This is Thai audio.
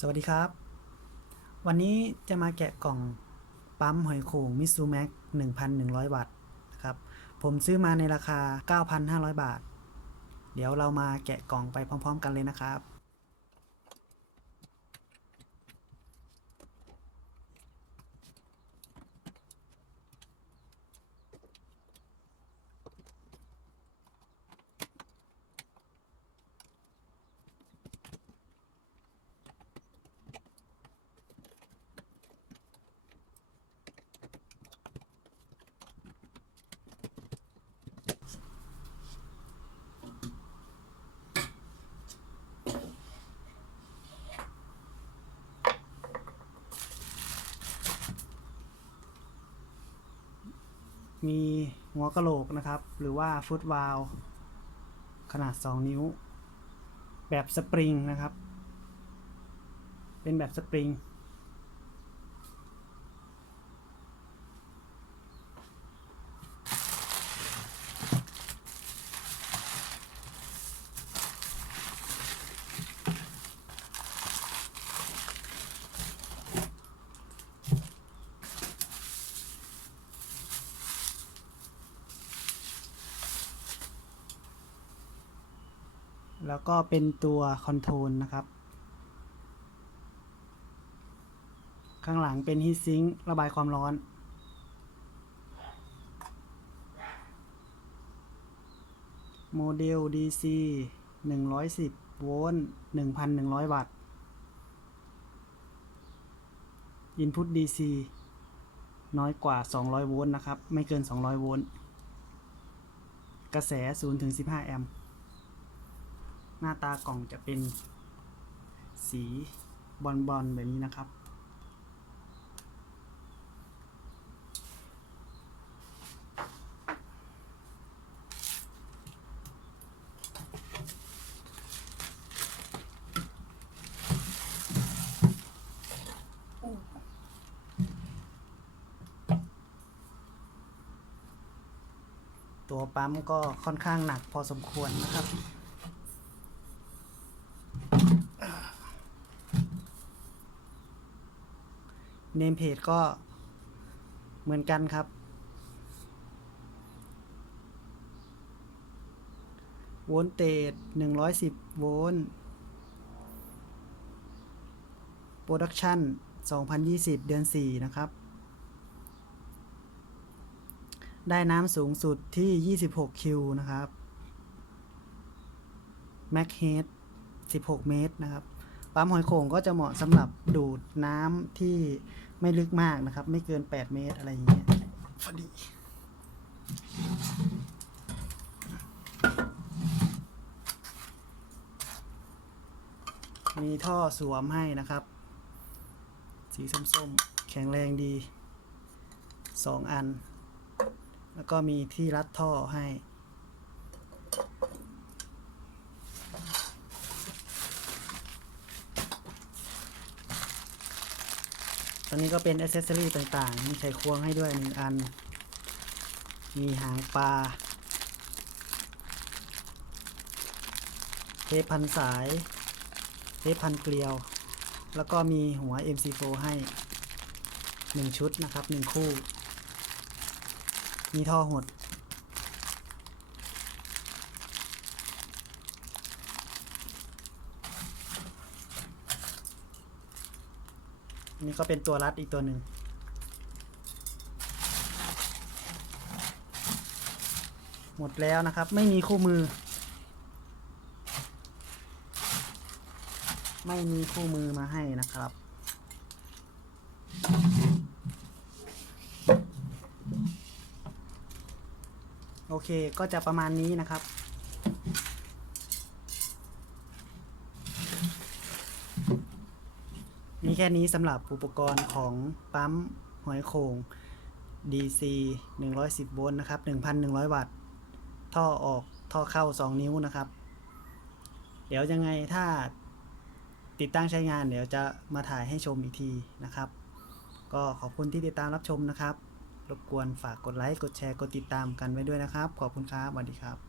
สวัสดีครับ วันนี้จะมาแกะกล่องปั๊มหอยโข่งมิซูแม็ก1,100 วัตต์นะครับ ผมซื้อมาในราคา 9,500 บาท เดี๋ยวเรามาแกะกล่องไปพร้อม ๆ กันเลยนะครับ มีหัวกะโหลกนะครับ หรือว่าฟุตวาลขนาด 2 นิ้ว แบบสปริงนะครับ เป็นแบบสปริง แล้วก็เป็นตัวคอนโทรลนะครับ ข้างหลังเป็นฮีทซิงค์ระบายความร้อนโมเดล DC 110 โวลต์ 1,100 วัตต์ Input DC น้อยกว่า 200 โวลต์นะครับ ไม่เกิน 200 โวลต์ กระแส 0-15 แอมป์ หน้าตากล่องจะเป็นสีบอลบอลๆแบบนี้นะครับ ตัวปั๊มก็ค่อนข้างหนักพอสมควรนะครับ เนมเพจก็เหมือนกันครับ โวลต์เตจ110 โวลต์โปรดักชัน2020 เดือน 4 นะครับ ได้น้ำสูงสุดที่ 26 คิวนะครับ แม็กเฮด16 เมตรนะครับ ปั๊มหอยโข่งก็จะเหมาะสำหรับดูดน้ำที่ไม่ลึกมากนะครับ ไม่เกิน 8 เมตรอะไรอย่างเงี้ยพอดีมีท่อสวมให้นะครับ สีส้มๆ แข็งแรงดี 2 อัน แล้วก็มีที่รัดท่อให้ ตอนนี้ก็เป็นอ c เซสซอรีต่างๆ มีไขควงให้ด้วยหนึ่งอัน มีหางปลา เทปพันสาย เทปพันเกลียว แล้วก็มีหัว MC4 ให้ 1 ชุดนะครับ 1 คู่ มีท่อหด นี่ก็เป็นตัวรัดอีกตัวหนึ่งหมดแล้วนะครับ ไม่มีคู่มือ ไม่มีคู่มือมาให้นะครับ โอเคก็จะประมาณนี้นะครับ มีแค่นี้สำหรับอุปกรณ์ของปั๊มหอยโข่ง DC 110 โวลต์นะครับ 1,100 วัตต์ ท่อออกท่อเข้า 2 นิ้วนะครับ เดี๋ยวยังไงถ้าติดตั้งใช้งานเดี๋ยวจะมาถ่ายให้ชมอีกทีนะครับ ก็ขอบคุณที่ติดตามรับชมนะครับ รบกวนฝากกดไลค์ กดแชร์ กดติดตามกันไว้ด้วยนะครับ ขอบคุณครับสวัสดีครับ